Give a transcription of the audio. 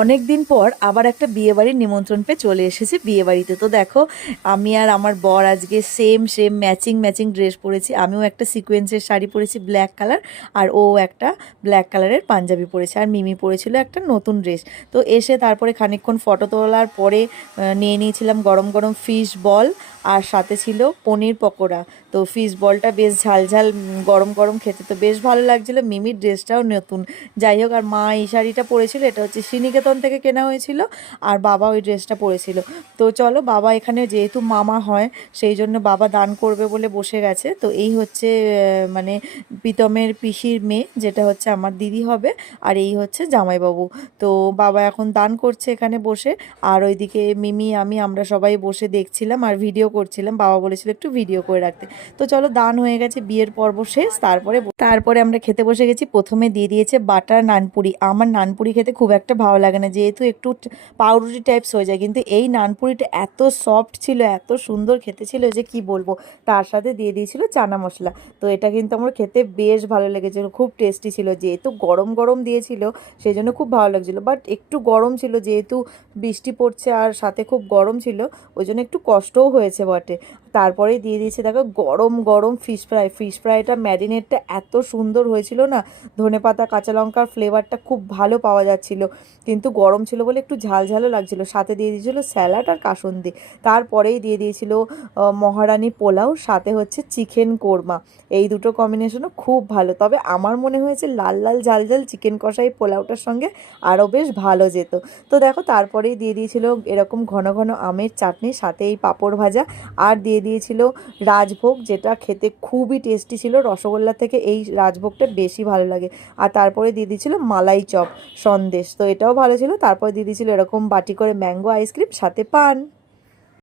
অনেক দিন পর আবার একটা বিয়েবাড়ির নিমন্ত্রণ পেয়ে চলে এসেছি বিয়েবাড়িতে। তো দেখো, আমি আর আমার বর আজকে same same matching matching dress পরেছি। আমিও একটা সিকোয়েন্সের শাড়ি পরেছি ব্ল্যাক কালার আর ও একটা ব্ল্যাক কালারের পাঞ্জাবি পরেছে, আর মিমি পরেছিল একটা নতুন ড্রেস তো এসে তারপরে খানিকক্ষণ ফটো তোলার পরে নিয়ে নিয়েছিলাম গরম গরম ফিশ বল আর সাথে ছিল পনির পকোড়া। তো ফিশ বলটা বেশ ঝাল ঝাল গরম গরম খেতে তো বেশ ভালো লাগছিল। মিমির ড্রেসটাও নতুন। যাই হোক, আর মা এই শাড়িটা পরেছিল, এটা হচ্ছে শ্রীনিকেতন থেকে কেনা হয়েছিল আর বাবা ওই ড্রেসটা পরেছিল। তো চলো বাবা এখানে যেহেতু মামা হয়, সেই জন্য বাবা দান করবে বলে বসে গেছে। তো এই হচ্ছে মানে প্রীতমের পিসির মেয়ে, যেটা হচ্ছে আমার দিদি হবে, আর এই হচ্ছে জামাইবাবু। তো বাবা এখন দান করছে এখানে বসে, আর ওইদিকে মিমি, আমি, আমরা সবাই বসে দেখছিলাম আর ভিডিও করছিলাম। বাবা বলেছিল একটু ভিডিও করে রাখতে। তো চলো দান হয়ে গেছে, বিয়ের পর্ব শেষ, তারপরে তারপরে আমরা খেতে বসে গেছি। প্রথমে দিয়ে দিয়েছে বাটার নানপুরি। আমার নানপুরি খেতে খুব একটা ভালো না, যেহেতু একটু পাউরুটি টাইপস হয়ে যায়। কিন্তু এই নানপুরিটা এত সফট ছিল, এত সুন্দর খেতে ছিল যে কি বলব? তার সাথে দিয়ে দিয়েছিল চানা মশলা। তো এটা কিন্তু আমার খেতে বেশ ভালো লেগেছিল, খুব টেস্টি ছিল। যেহেতু গরম গরম দিয়েছিল সেই জন্য খুব ভালো লাগছিল। বাট একটু গরম ছিল, যেহেতু বৃষ্টি পড়ছে আর সাথে খুব গরম ছিল, ওই জন্য একটু কষ্টও হয়েছে বটে। তারপরে দিয়ে দিয়েছে, দেখো, গরম গরম ফিশ ফ্রাই ফিশ ফ্রাইটা ম্যারিনেটটা এত সুন্দর হয়েছিল না, ধনে পাতা, কাঁচা লঙ্কার ফ্লেভারটা খুব ভালো পাওয়া যাচ্ছিল। কিন্তু গরম ছিল বলে একটু ঝাল ঝালও লাগছিল। সাথে দিয়ে দিয়েছিল স্যালাড আর কাসন্দি। তারপরেই দিয়ে দিয়েছিল মহারানী পোলাও, সাথে হচ্ছে চিকেন কোরমা। এই দুটো কম্বিনেশনও খুব ভালো। তবে আমার মনে হয়েছে লাল লাল, ঝাল ঝাল চিকেন কষাই পোলাওটার সঙ্গে আরও বেশ ভালো যেত। তো দেখো, তারপরেই দিয়ে দিয়েছিল এরকম ঘন ঘন আমের চাটনি, সাথে এই পাঁপড় ভাজা, আর দিয়ে দিয়েছিল রাজভোগ, যেটা খেতে খুবই টেস্টি ছিল। রসগোল্লা থেকে এই রাজভোগটা বেশি ভালো লাগে। আর তারপরে দিয়ে দিয়েছিল মালাই চপ সন্দেশ। তো এটাও ভালো ছিল। তারপরে দিয়ে দিয়েছিল এরকম বাটি করে ম্যাঙ্গো আইসক্রিম সাথে পান।